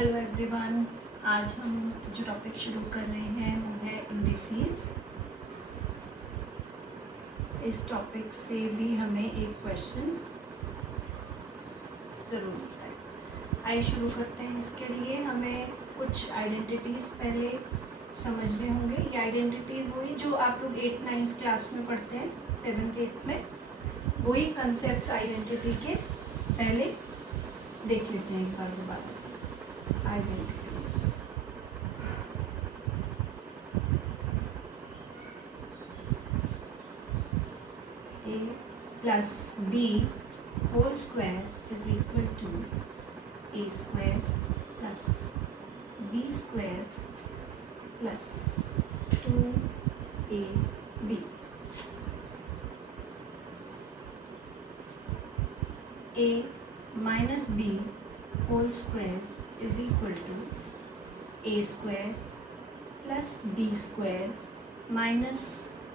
Hello everyone. आज हम जो टॉपिक शुरू कर रहे हैं वो है इंडिसेस। इस टॉपिक से भी हमें एक क्वेश्चन ज़रूर मिलता है। आइए शुरू करते हैं। इसके लिए हमें कुछ आइडेंटिटीज़ पहले समझने होंगे। ये आइडेंटिटीज़ वही जो आप लोग 8th-9th क्लास में पढ़ते हैं, 7th-8th में, वही कंसेप्ट आइडेंटिटी के पहले देख लेते हैं एक बार दोबारा से। Identities a plus b whole square is equal to a square plus b square plus 2ab. a minus b whole square is equal to a square plus b square minus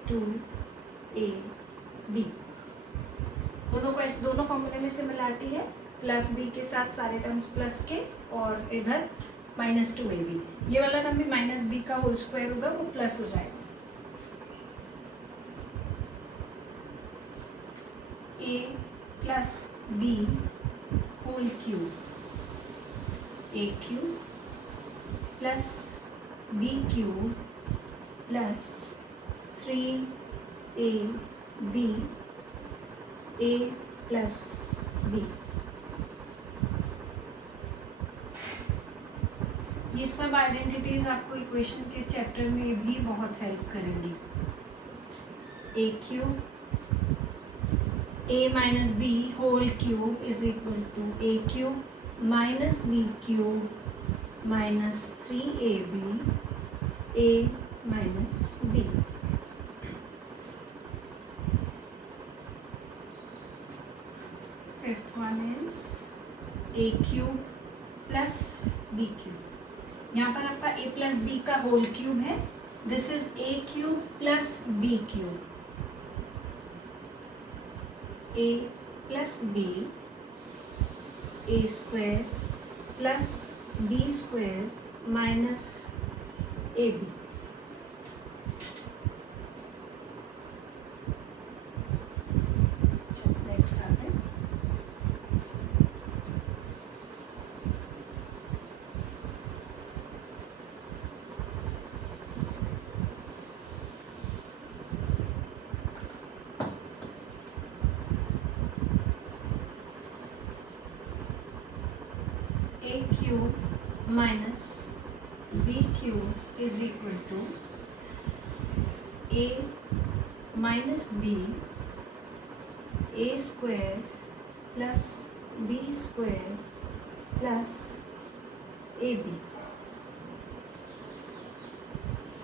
2ab. दोनों फॉर्मूले में से मिलाती है, plus B के साथ सारे terms plus के, और इधर -2ab. ये वाला टर्म भी माइनस बी का होल स्क्वायर होगा, वो प्लस हो जाएगा. a plus B whole cube, a cube plus B cube plus 3ab a plus b. ये सब आइडेंटिटीज आपको इक्वेशन के चैप्टर में भी बहुत हेल्प करेंगी. a cube a minus B whole cube is equal to a cube minus B cube minus 3ab a minus b. Fifth one is a cube plus b cube. यहाँ पर आपका a plus b का whole cube है. This is a cube plus b cube. a plus b a square plus b square minus ab. Next आते हैं. a cube minus b cube is equal to a minus b a square plus b square plus ab.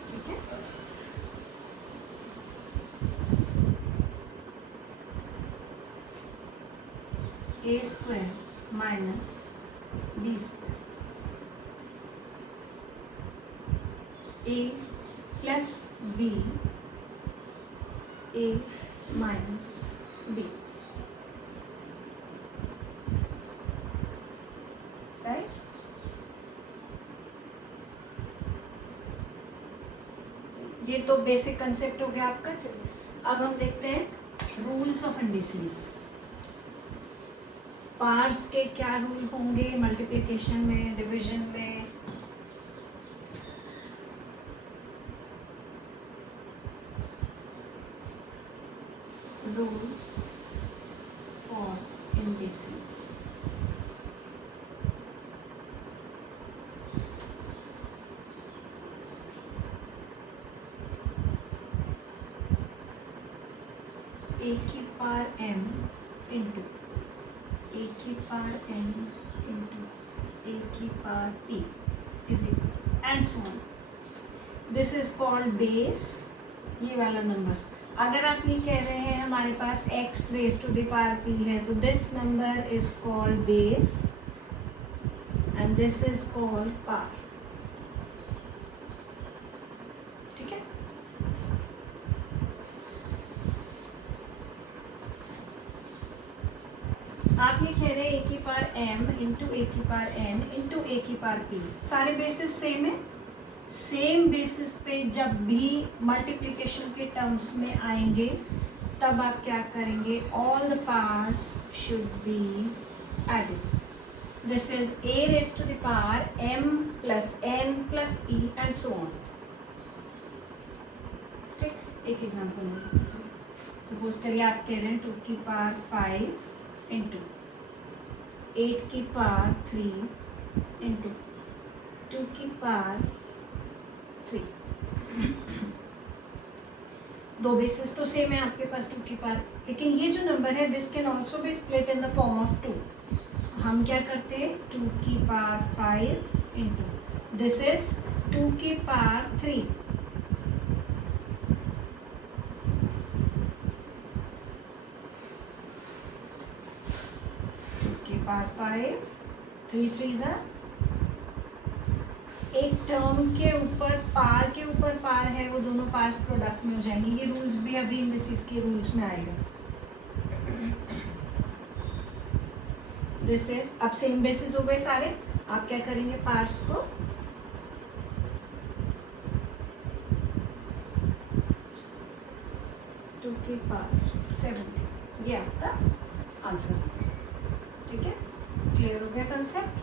ठीक है. a square minus b square a plus b a minus b. Right. ये तो basic concept हो गया आपका. चलिए अब हम देखते हैं रूल्स ऑफ इंडिसेस. पार्ट्स के क्या रूल होंगे मल्टीप्लिकेशन में, डिवीजन में. Rules for indices. a की पावर m इंटू a की पावर n इंटू a की power p is equal and so on. This is called base. ये वाला नंबर अगर आप ये कह रहे हैं हमारे पास x raise to the power p है, तो this number is called base and this is called power. ठीक है. आप ये कह रहे हैं ए की पावर एम इंटू ए की पावर एन इंटू ए की पावर पी, सारे बेसिस सेम है। सेम बेसिस पे जब भी मल्टीप्लिकेशन के टर्म्स में आएंगे तब आप क्या करेंगे, all the powers should be added. This is a raised to the power m plus n plus p and so on। ठीक, एक एग्जाम्पल सपोज करिए आप कह रहे हैं 2 की पावर 5 इंटू 8 की पावर 3 इंटू 2 की पावर 3। दो बेसिस तो सेम है आपके पास 2 की पावर, लेकिन ये जो नंबर है this can also be split in the form of 2। हम क्या करते हैं, 2 की पावर 5 इंटू दिस इज 2 की पावर 3। पावर 5 3 3 ज़ा, एक टर्म के ऊपर पार के ऊपर पार है, वो दोनों पार्स प्रोडक्ट में हो जाएंगे। ये रूल्स भी अभी इंडिसेस के रूल्स में आएगा। दिस इज, अब सेम बेसिस हो गए सारे, आप क्या करेंगे, पार्स को टू की पावर 70, ये आपका आंसर। ठीक है, क्लियर हो गया कंसेप्ट।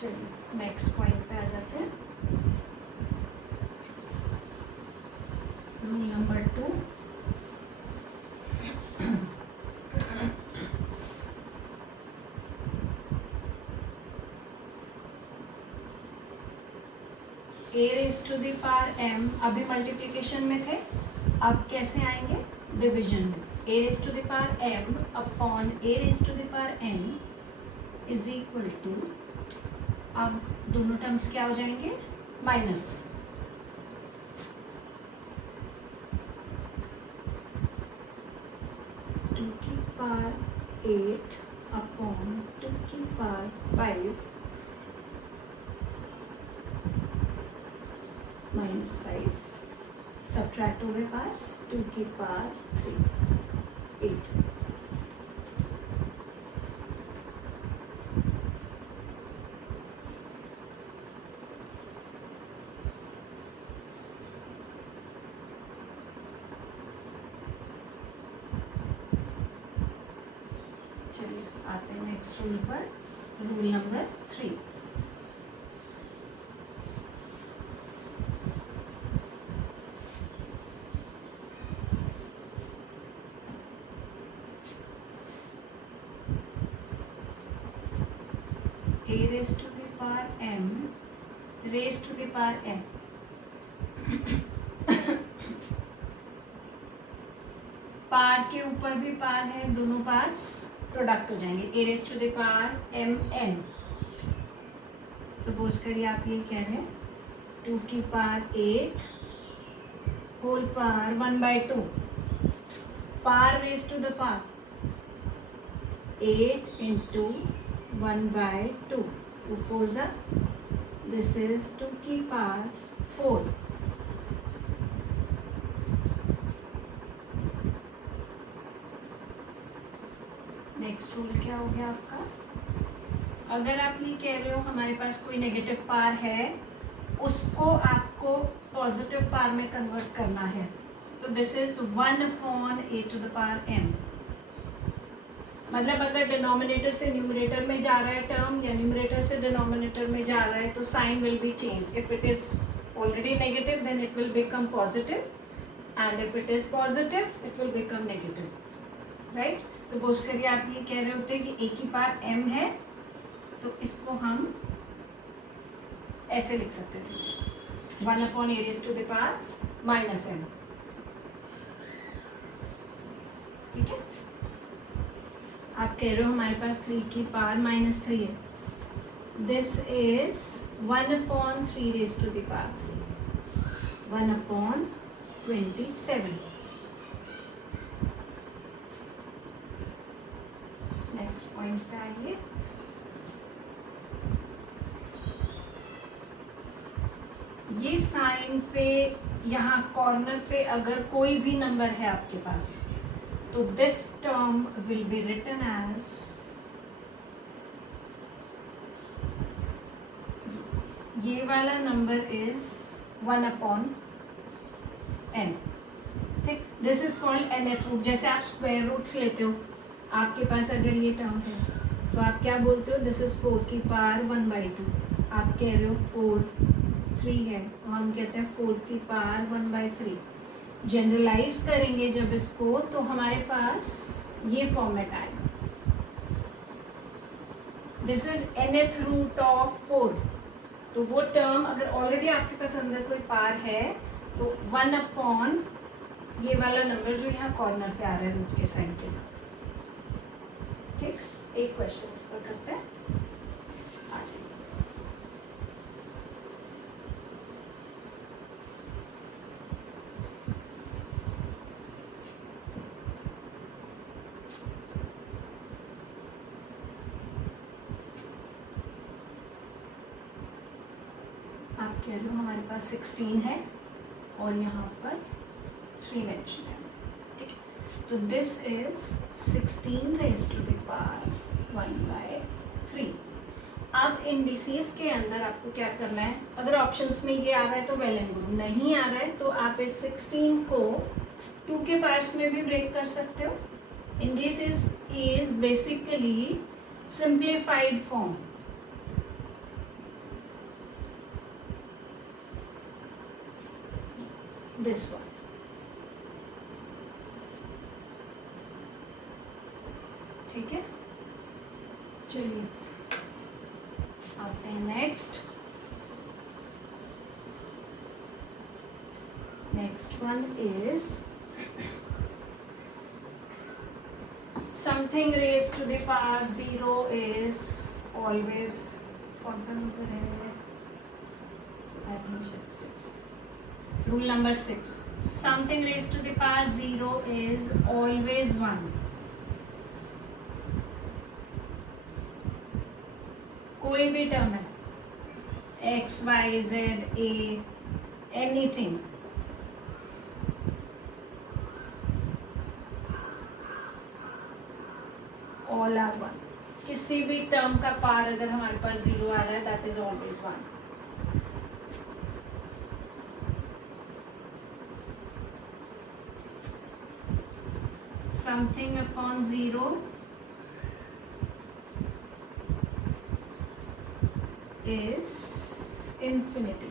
चलिए नेक्स्ट पॉइंट पे आ जाते हैं। Rule number 2, a raised to the power m, अभी मल्टीप्लिकेशन में थे, अब कैसे आएंगे, डिवीजन में। a raised to the power m upon a raised to the power n is equal to, अब दोनों टर्म्स क्या हो जाएंगे, माइनस। टू की पावर 8 अपॉन 2 की पावर 5 माइनस 5, सब्ट्रैक्ट हो गए पास 2 की पावर 3 8। चलिए आते हैं नेक्स्ट रूल पर, rule number 3। a raised to the power m raised to the power n, पार के ऊपर भी पार है, दोनों पार्स प्रोडक्ट हो जाएंगे। a raised to the power m n, suppose करिए आप ये कह रहे हैं 2 की power 8 whole power 1/2, power raise to the power 8 into 1/2, 2 4 ज़ा, दिस इज 2 की पावर 4। नेक्स्ट रूल क्या हो गया आपका, अगर आप ये कह रहे हो हमारे पास कोई नेगेटिव पार है, उसको आपको पॉजिटिव पार में कन्वर्ट करना है, तो दिस इज 1/a⁴m। मतलब अगर डिनोमिनेटर से न्यूमरेटर में जा रहा है टर्म, या न्यूमरेटर से डिनोमिनेटर में जा रहा है, तो sign will be change. If it is already negative then it will become positive, and if it is positive it will become negative, right. Suppose करिए आप ये कह रहे होते कि a की पावर m है, तो इसको हम ऐसे लिख सकते थे 1/a⁻m। ठीक है, आप कह रहे हो हमारे पास 3 की पावर -3 है, दिस इज 1/3 1/27। नेक्स्ट पॉइंट पे आइए, ये साइन पे यहाँ कॉर्नर पे अगर कोई भी नंबर है आपके पास, तो this term will be written as ये वाला नंबर इज 1/n. ठीक, this is called nth root. जैसे आप स्क्वायर रूट्स लेते हो, आपके पास अगर ये टर्म है तो आप क्या बोलते हो, दिस इज 4 की पावर 1/2. आप कह रहे हो 4 3 है तो हम कहते हैं 4 की पावर 1/3. जनरलाइज करेंगे जब इसको तो हमारे पास ये फॉर्मेट आएगा. This is nth root of 4. तो वो टर्म अगर ऑलरेडी आपके पास अंदर कोई पार है तो 1/, ये वाला नंबर जो यहाँ कॉर्नर पे आ रहा है रूट के साइन के साथ. ठीक, एक क्वेश्चन इस पर करते हैं. आ जाइए. आप कह रहे हो हमारे पास 16 है और यहाँ पर 3 मेंशन है. ठीक है, तो this is 16 raise to the power 1/3. अब इंडिसेस के अंदर आपको क्या करना है, अगर ऑप्शंस में ये आ रहा है तो वेल एंड गुड, नहीं आ रहा है तो आप इस 16 को 2 के पार्ट्स में भी ब्रेक कर सकते हो. Indices is basically simplified form. This one. ठीक है, चलिए आते हैं next. Next one is something raise to the power 0 is always, कौन सा नंबर है, I think 6. Rule number 6, something raise to the power 0 is always 1. कोई भी टर्म है, x, y, z, a, anything, all are 1. किसी भी term का पार अगर हमारे पास 0 आ रहा है that is always 1. Something upon 0 is infinity.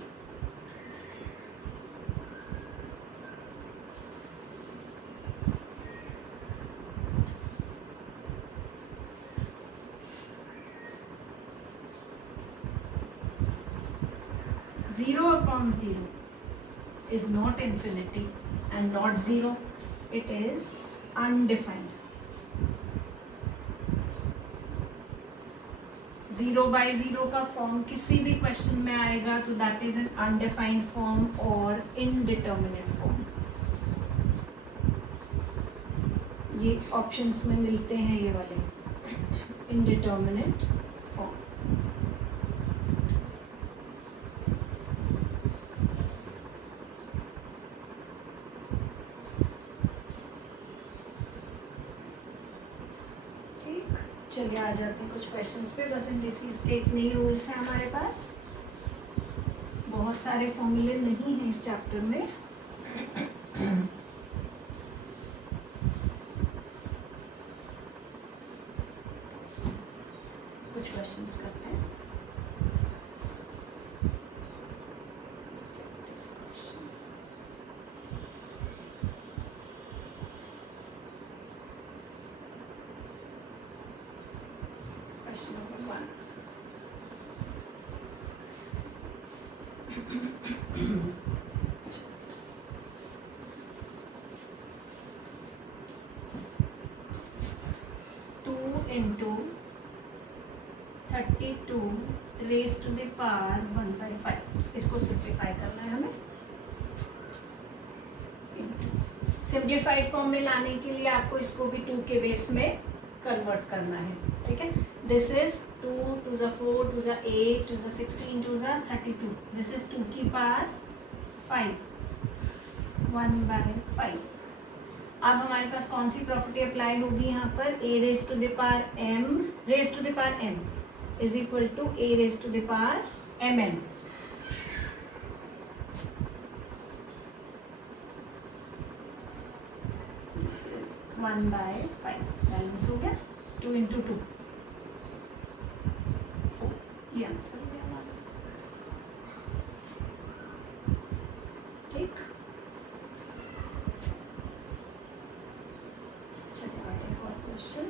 Zero upon 0 is not infinity and not 0. It is undefined. 0/0 का फॉर्म किसी भी क्वेश्चन में आएगा तो that is an undefined form और इनडिटर्मिनेट फॉर्म. ये ऑप्शंस में मिलते हैं ये वाले इनडिटर्मिनेट फॉर्म. चलिए आ जाते हैं कुछ क्वेश्चंस पे. बस इंडिसेस के इतने ही रूल्स हैं हमारे पास, बहुत सारे फॉर्मूले नहीं हैं इस चैप्टर में. कुछ क्वेश्चंस करते हैं. Question number 1. into 32 raise to the power 1/5. इसको सिंप्लीफाई करना है हमें. सिंप्लीफाइड फॉर्म में लाने के लिए आपको इसको भी 2 के बेस में कन्वर्ट करना है. ठीक है, दिस इज 2 2 ज़ा 4 2 ज़ा 8 2 ज़ा 16 2 ज़ा 32. दिस इज 2 की पावर 5 1/5. अब हमारे पास कौन सी प्रॉपर्टी अप्लाई होगी यहाँ पर, a raise to the power m raise to the power n is equal to a raise to the power mn. This is 1/5. Balance हो गया. 2 into 2 4. ये आंसर हो गया हमारा. ठीक. चलिए आगे एक और question.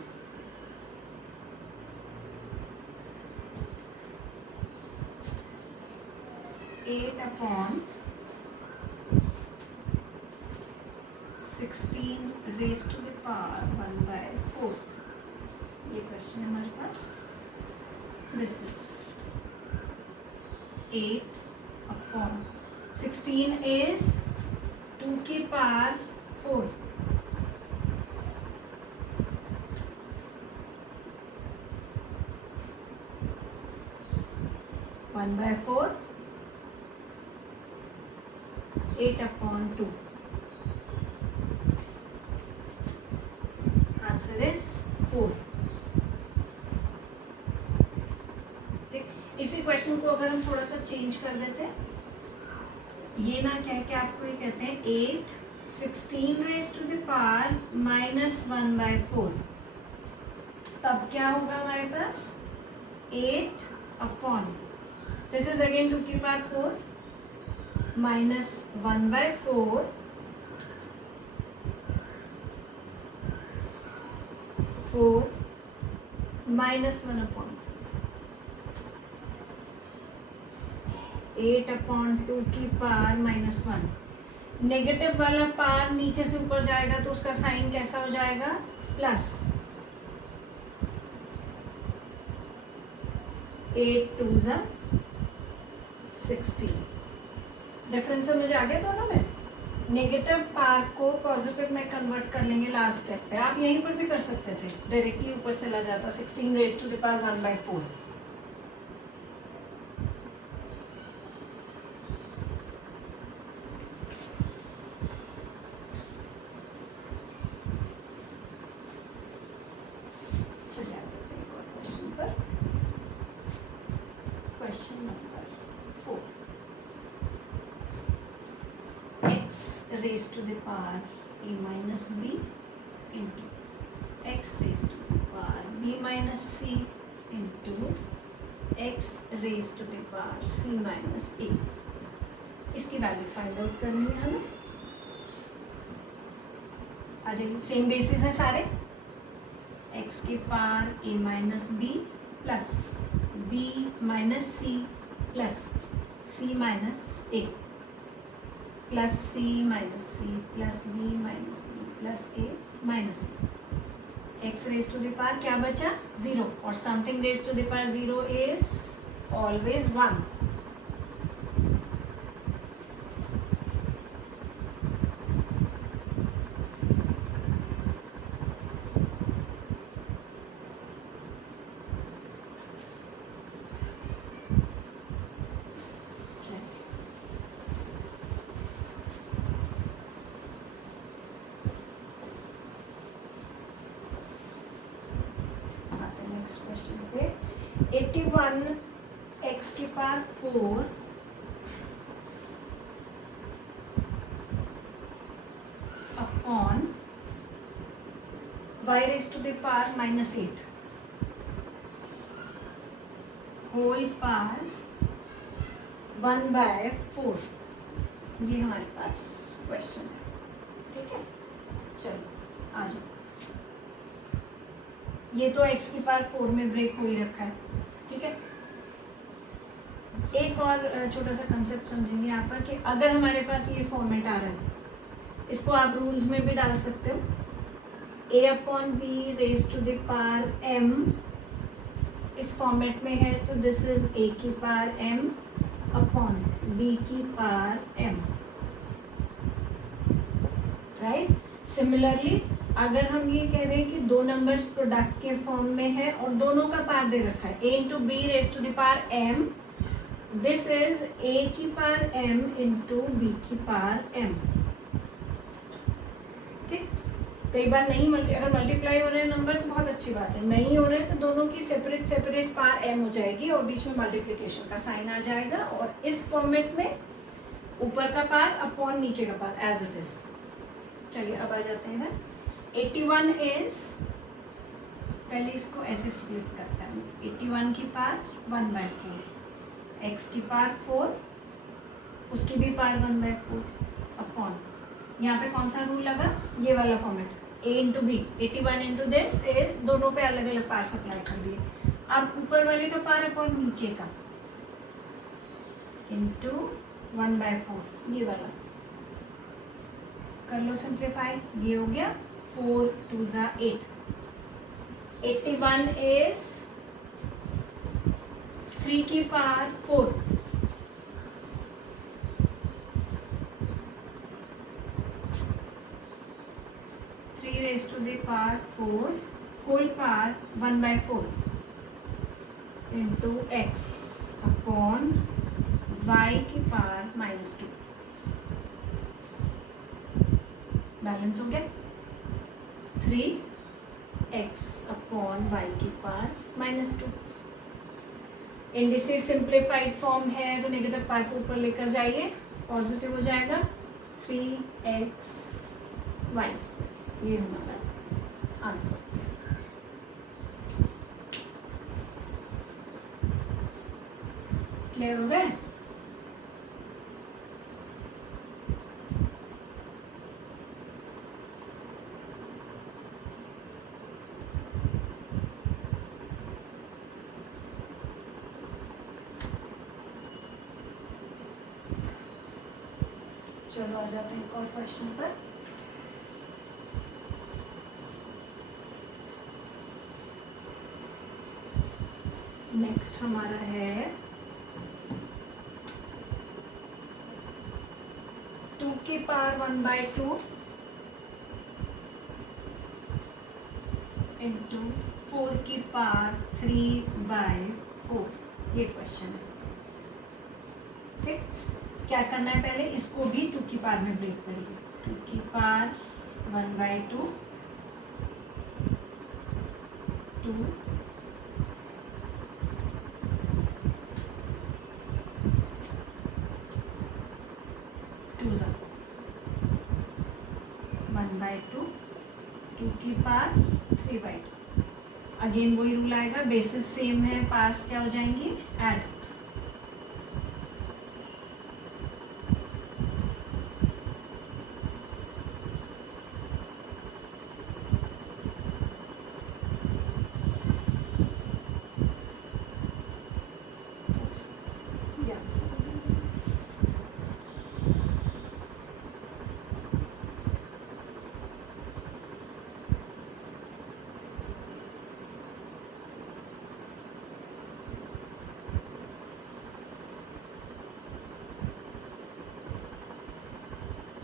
Eight upon 16 raise to the power 1/4. ये क्वेश्चन है हमारे पास. दिस इज 8 अपॉन 16 इज 2 की power 4. One by 4. 8 upon 2. Answer is 4. इसी क्वेश्चन को अगर हम थोड़ा सा चेंज कर देते हैं, ये ना कह के आपको ये कहते हैं 8 16 रेज टू द पावर -1/4. तब क्या होगा हमारे पास, 8 अपॉन, दिस इज अगेन 2 की पावर 4 -1/4 4 -1 अपॉन 8 अपॉन 2 की पावर -1. नेगेटिव वाला पावर नीचे से ऊपर जाएगा तो उसका साइन कैसा हो जाएगा, प्लस. 8 2 ज़ा 16. डिफरेंस समझ आ गया दोनों में. नेगेटिव पावर को पॉजिटिव में कन्वर्ट कर लेंगे लास्ट स्टेप पे. आप यहीं पर भी कर सकते थे, डायरेक्टली ऊपर चला जाता. 16 रेज टू द पावर 1/4. चलिए आ जाते हैं क्वेश्चन पर. Question number 4. x raised to the power a minus b into x raised to the power b minus c into x raised to the power c minus a. इसकी value find out करनी है हमें. आ जाइए, same basis है सारे. x की power a minus B plus b minus C plus c minus a plus c minus C plus b minus b plus a minus c. x raise to the power क्या बचा, 0. और something raise to the power 0 is always 1. Question पे 81 x की power 4 upon y raise to the power -8 whole power 1/4. ये हमारे पास question है. ठीक है, चलो आ जाओ. ये तो x की पावर 4 में ब्रेक हो ही रखा है. ठीक है, एक और छोटा सा कंसेप्ट समझेंगे यहाँ पर कि अगर हमारे पास ये फॉर्मेट आ रहा है, इसको आप रूल्स में भी डाल सकते हो. a upon B raise to the power m इस फॉर्मेट में है तो दिस इज a की पावर m अपॉन b की पावर m. राइट. सिमिलरली अगर हम ये कह रहे हैं कि दो नंबर्स प्रोडक्ट के फॉर्म में है और दोनों का पावर दे रखा है, a into B raise to the power m, this is a की पावर m इंटू बी की पावर m. ठीक, कई बार नहीं अगर मल्टीप्लाई हो रहे हैं नंबर तो बहुत अच्छी बात है, नहीं हो रहे हैं तो दोनों की सेपरेट सेपरेट पार m हो जाएगी और बीच में मल्टीप्लिकेशन का साइन आ जाएगा, और इस फॉर्मेट में ऊपर का पार अपॉन नीचे का पार एज इट इज। चलिए अब आ जाते हैं इधर। 81 इज, पहले इसको ऐसे स्प्लिट करते हैं, 81 की पार 1/4, x की पार 4, उसकी भी पार 1/4 अपॉन, यहाँ पे कौन सा रूल लगा, ये वाला format, a into B, 81 into this is, दोनों पे अलग अलग पार सप्लाई कर दिए। अब ऊपर वाले का पार अपॉन नीचे का इंटू 1/4, ये वाला कर लो सिंप्लीफाई, ये हो गया 4 2 ज़ा 8। 81 इज 3 की पार 4, 3 raised to the power 4 whole power 1/4 into x upon y की पावर -2। बैलेंस हो गया 3x upon y की पावर -2। इंडिसेस सिंप्लीफाइड फॉर्म है तो नेगेटिव पार्ट को ऊपर लेकर जाइए, पॉजिटिव हो जाएगा 3x y²। ये हमारा आंसर। क्लियर हो गए? चलो आ जाते हैं एक और क्वेश्चन पर। नेक्स्ट हमारा है 2 की पावर 1/2 इंटू 4 की पावर 3/4, ये क्वेश्चन है। ठीक, क्या करना है, पहले इसको भी 2 की पावर में ब्रेक करिए। 2 की पावर 1/2 2 2 ज़ा 1/2, 2 की पावर 3/2। अगेन वही रूल आएगा, बेसिस सेम है, पार्ट्स क्या हो जाएंगी, ऐड।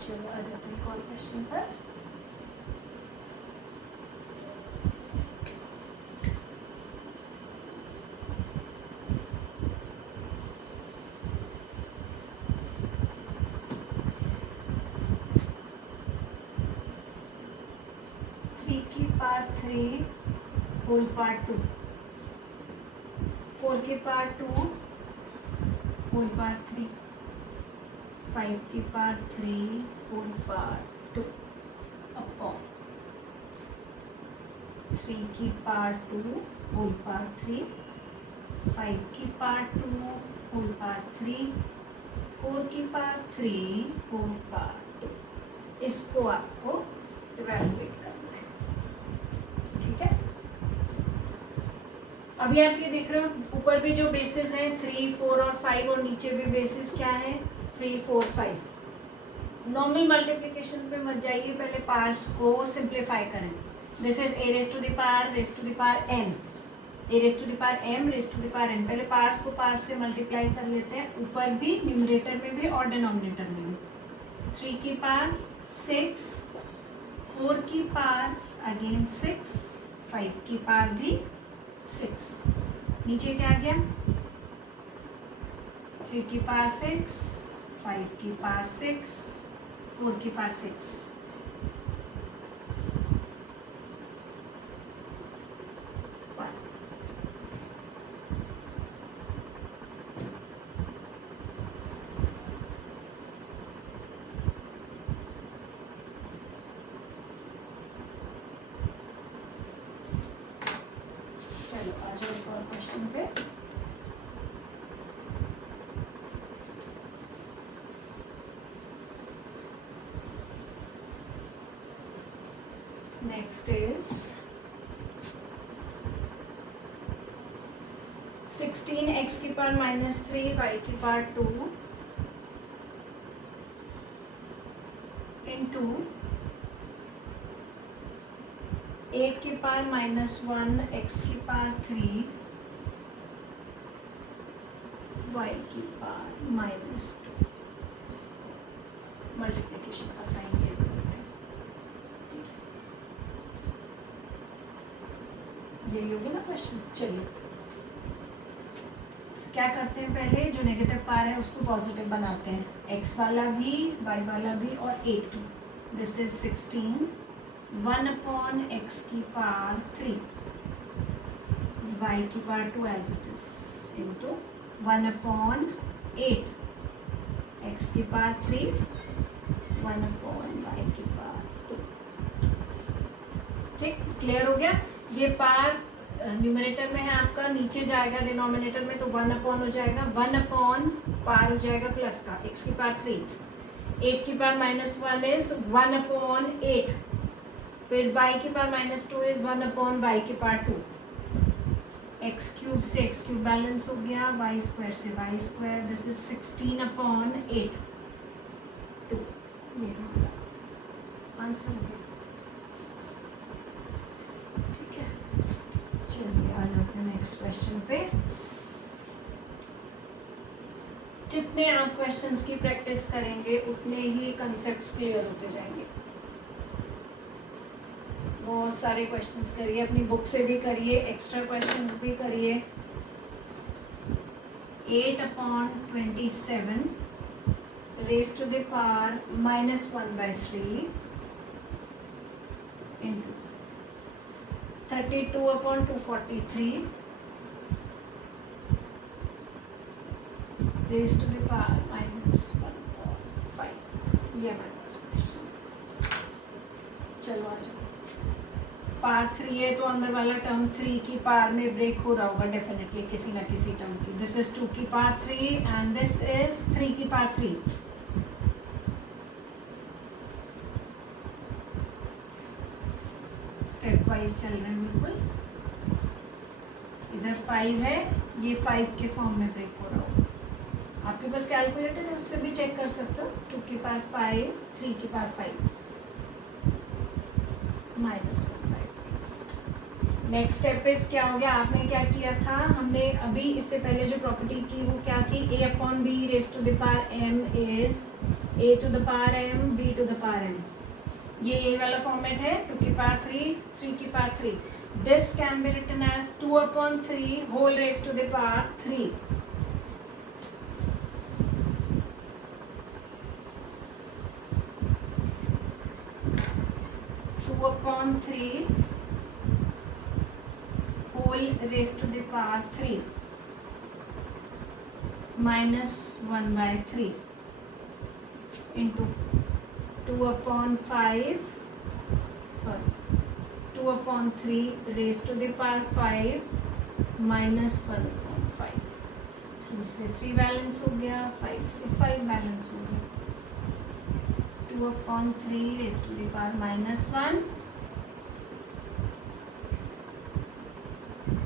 चलो आ जाते हैं कॉल क्वेश्चन पर। की पावर 3 होल पावर 2, 4 की पावर 2 होल पावर 3, 5 की पावर 3 होल पावर 2 अपॉन 3 की पावर 2 होल पावर 3, 5 की पावर 2 होल पावर 3, 4 की पावर 3 होल पावर 2। इसको आपको इवैल्यूएट करना है, ठीक है। अभी आप ये देख रहे हो ऊपर भी जो बेसिस हैं 3, 4 और 5, और नीचे भी बेसिस क्या है 3, 4, 5। नॉर्मल मल्टीप्लिकेशन पे मत जाइए, पहले पार्ट्स को सिंप्लीफाई करें। This is a raise to the power raise to the power n, a raise to the power m raise to the power n। पहले पार्ट्स को पार्ट्स से मल्टीप्लाई कर लेते हैं, ऊपर भी, न्यूमरेटर में भी और डिनोमिनेटर में भी। 3 की पावर 6, 4 की पावर अगेन 6, 5 की पावर भी 6। नीचे क्या आ गया 3 की पावर 6, 5 की पावर 6, 4 की पावर 6। चलो आ जाओ एक और क्वेश्चन पे। नेक्स्ट इज 16 x की पावर -3 y की पावर 2 इंटू 8 की पावर -1 x की पावर 3 y की पावर -2। मल्टीप्लिकेशन का साइन दे देते हैं, यही होगी ना क्वेश्चन। चलिए क्या करते हैं, पहले जो नेगेटिव पावर है उसको पॉजिटिव बनाते हैं, x वाला भी y वाला भी और 8 की। दिस इज 16 1/x की पावर 3 y की power 2 as it is into 1/8 x की पावर 3 1/y की पावर 2। ठीक, क्लियर हो गया। ये पावर न्यूमरेटर में है आपका, नीचे जाएगा डिनोमिनेटर में तो 1 हो जाएगा, 1 पावर हो जाएगा प्लस का x की पावर 3, 8 की पावर -1 इज 1/8, फिर y की पावर -2 इज 1/y की पावर 2। x क्यूब से x क्यूब बैलेंस हो गया, y स्क्वायर से y स्क्वायर, दिस इज 16/8 2। ये हमारा आंसर हो गया। ठीक है, चलिए आ जाते हैं नेक्स्ट क्वेश्चन पे। जितने आप क्वेश्चंस की प्रैक्टिस करेंगे उतने ही कंसेप्ट्स क्लियर होते जाएंगे। बहुत सारे क्वेश्चंस करिए, अपनी बुक से भी करिए, एक्स्ट्रा क्वेश्चंस भी करिए। 8/27 raised to the power -1/3 into 32/243 raised to the power -1/5। ये हमारे पास क्वेश्चन। चलो आ जाओ। पावर 3 है तो अंदर वाला टर्म 3 की पावर में ब्रेक हो रहा होगा डेफिनेटली किसी ना किसी टर्म की। दिस इज 2 की पावर 3 एंड दिस इज 3 की पावर 3। स्टेप वाइज चल रहे हैं बिल्कुल। इधर 5 है, ये 5 के फॉर्म में ब्रेक हो रहा होगा। आपके पास कैलकुलेटर है, उससे भी चेक कर सकते हो। 2 की पावर 5, 3 की पावर 5 -1/5। नेक्स्ट स्टेप इज क्या हो गया, आपने क्या किया था, हमने अभी इससे पहले जो प्रॉपर्टी की वो क्या थी, a/b raised to the power m is a to the power m b to the power m। ये वाला फॉर्मेट है, 2 की पावर 3, 3 की power 3। This can be written as 2/3 whole raised to the power 3। whole raised to the power 3 -1/3 into 2/3 raised to the power 5 -1/5। 3 से 3 balance हो गया, 5 से 5 balance हो गया। 2/3 raised to the power -1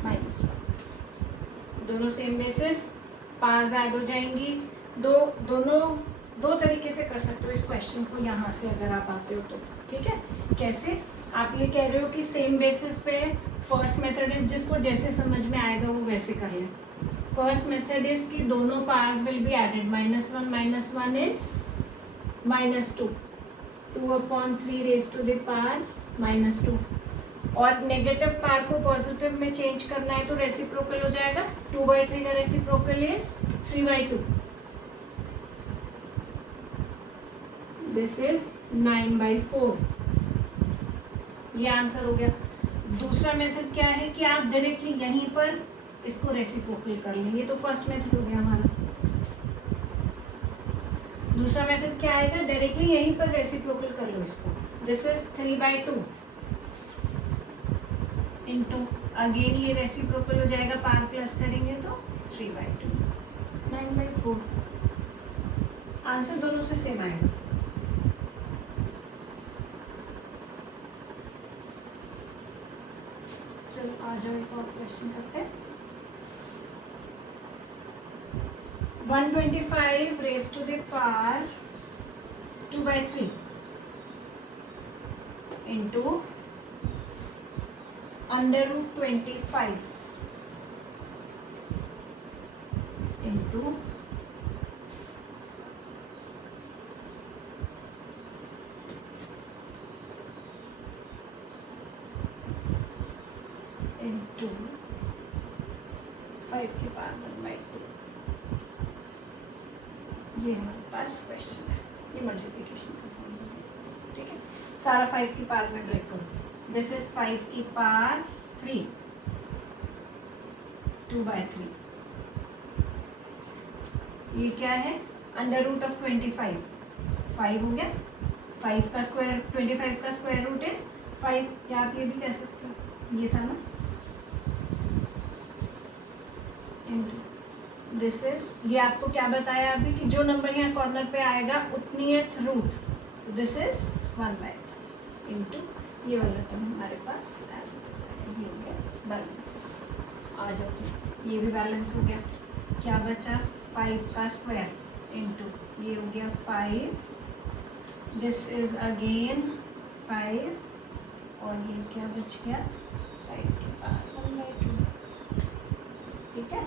-1। दोनों सेम बेसिस, पावर्स ऐड हो जाएंगी। दोनों दो तरीके से कर सकते हो इस क्वेश्चन को, यहाँ से अगर आप आते हो तो। ठीक है, कैसे आप ये कह रहे हो कि सेम बेसिस पे फर्स्ट मेथड इज, जिसको जैसे समझ में आएगा वो वैसे कर ले। फर्स्ट मेथड इज कि दोनों powers will be added, -1 -1 is -2, 2/3 raised to the power -2। और नेगेटिव पावर को पॉजिटिव में चेंज करना है तो रेसिप्रोकल हो जाएगा। 2/3 का रेसिप्रोकल इज 3/2। This is 9/4। ये आंसर हो गया। दूसरा मेथड क्या है कि आप डायरेक्टली यहीं पर इसको रेसिप्रोकल कर लें। ये तो फर्स्ट मेथड हो गया हमारा। दूसरा मेथड क्या आएगा, डायरेक्टली यहीं पर रेसिप्रोकल कर लो इसको। दिस इज 3/2 इंटू अगेन ये रेसिप्रोकल हो जाएगा, पार प्लस करेंगे तो 3/2, 9/4। आंसर दोनों से सेम आएगा। चलो आ जाओ एक और क्वेश्चन करते हैं। 125 raised to the power 2/3 into under root 25 into into 5 की पावर 1/2। ये हमारे पास क्वेश्चन है, ये मल्टीप्लिकेशन का साइन है, ठीक है। सारा 5 की पावर में ब्रेक करो। दिस इज 5 की पावर 3, 2/3। ये क्या है, अंडर रूट ऑफ 25, 5 हो गया। 5 का स्क्वायर, 25 का स्क्वायर रूट इज 5, या आप ये भी कह सकते हो, ये था ना, इनटू दिस इज, ये आपको क्या बताया अभी कि जो नंबर यहाँ कॉर्नर पे आएगा उतनीथ रूट, दिस इज 1/3 इंटू ये वाला टर्म हमारे पास ऐसे ये हो गया बैलेंस। आ जाओ तो ये भी बैलेंस हो गया। क्या बचा, 5 का स्क्वायर इंटू ये हो गया 5, दिस इज अगेन 5 और ये क्या बच गया 5 की पावर 1/2, ठीक है।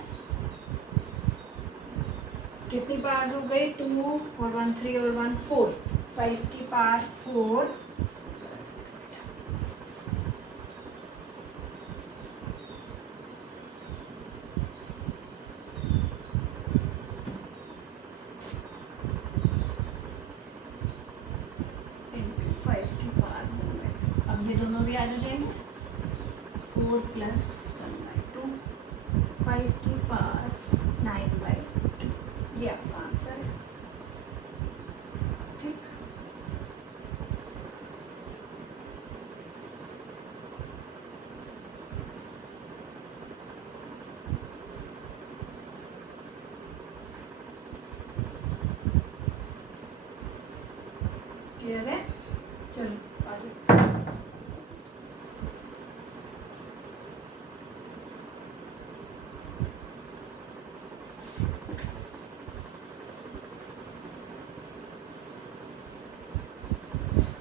कितनी पावर्स हो गई, 2 और 1 3 और 1 4, 5 की पावर 4 इंटू 5 की पावर 1/2। अब ये दोनों भी ऐड हो जाएंगे, 4 प्लस 1/2, 5 की पावर 9/2। ये आपका आंसर है, ठीक। क्लियर है, चलो आगे।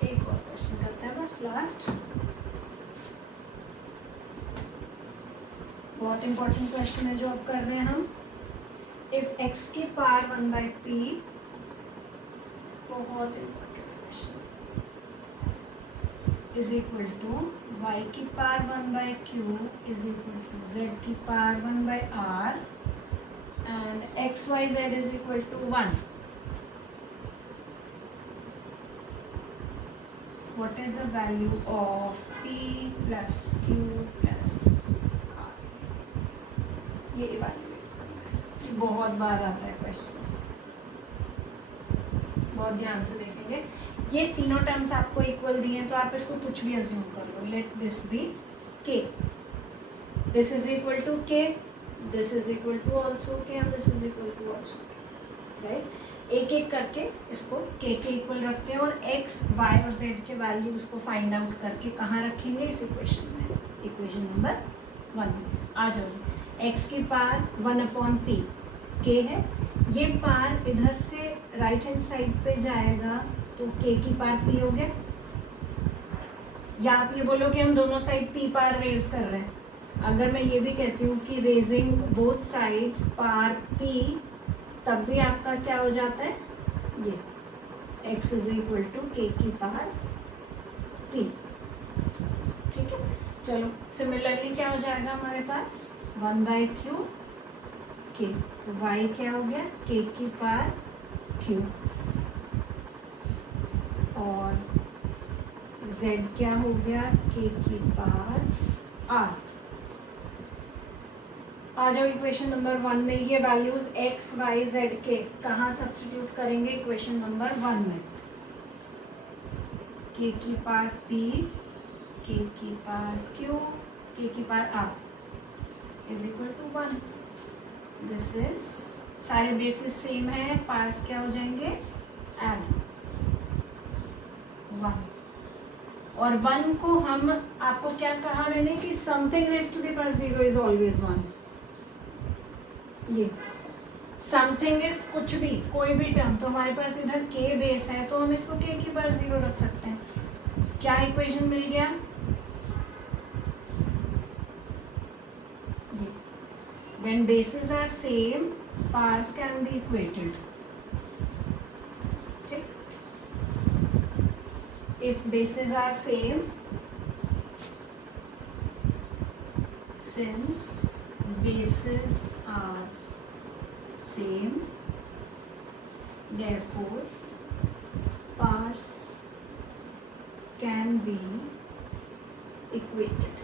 एक और क्वेश्चन करते हैं बस लास्ट, बहुत इंपॉर्टेंट क्वेश्चन है जो अब कर रहे हैं हम। इफ x की पावर 1/p, बहुत important question, is equal to y की power 1/q is equal to z की power 1/r and xyz is equal to 1, what is the value of p plus q plus r? ये evaluate करना है, ये बहुत बार आता है क्वेश्चन, बहुत ध्यान से देखेंगे। ये तीनों टर्म्स आपको इक्वल दिए हैं तो आप इसको कुछ भी अज्यूम कर लो, let this be k, this is equal to k, this is equal to also k and this is equal to also k, right. एक एक करके इसको k के इक्वल रखते हैं और x, y और z के वैल्यूज को फाइंड आउट करके कहाँ रखेंगे, इस इक्वेशन में, इक्वेशन नंबर 1 में। आ जाओ, x की पावर 1/p k है, ये पार इधर से राइट हैंड साइड पे जाएगा तो k की पावर p हो गया, या आप ये बोलो कि हम दोनों साइड p पार रेज कर रहे हैं। अगर मैं ये भी कहती हूँ कि रेजिंग बोथ साइड्स पार p, तब भी आपका क्या हो जाता है, ये x is equal to k की पावर p, ठीक है। चलो सिमिलरली क्या हो जाएगा हमारे पास 1/q k, तो y क्या हो गया k की पावर q और z क्या हो गया k की पावर r। आ जाओ इक्वेशन नंबर 1 में, ये वैल्यूज x y z के कहाँ सब्स्टिट्यूट करेंगे, इक्वेशन नंबर 1 में, k की पावर p, k की पावर q, k k की power r is equal to 1. This is, सारे बेसिस सेम है, पार्ट्स क्या हो जाएंगे, ऐड 1. और 1 को हम, आपको क्या कहा मैंने कि something raise to the power 0 is always 1. ये समथिंग इज कुछ भी, कोई भी टर्म, तो हमारे पास इधर k बेस है तो हम इसको k की पावर 0 रख सकते हैं. क्या इक्वेशन मिल गया, when bases are same powers can be equated. ठीक, if bases are same, since bases are same, therefore powers can be equated.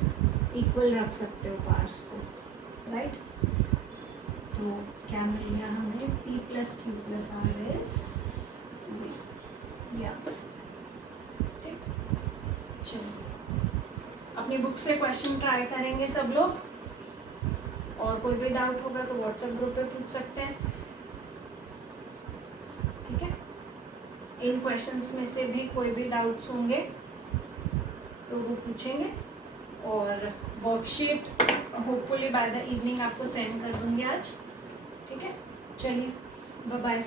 equal रख सकते हो powers को, राइट. तो क्या मिल गया हमें, p plus Q plus R is 0. ठीक, चलो अपनी बुक से क्वेश्चन ट्राई करेंगे सब लोग, और कोई भी डाउट होगा तो व्हाट्सएप ग्रुप पे पूछ सकते हैं. ठीक है, इन क्वेश्चंस में से भी कोई भी डाउट्स होंगे तो वो पूछेंगे, और worksheet hopefully by the evening आपको सेंड कर दूंगी आज. ठीक है, चलिए बाय बाय.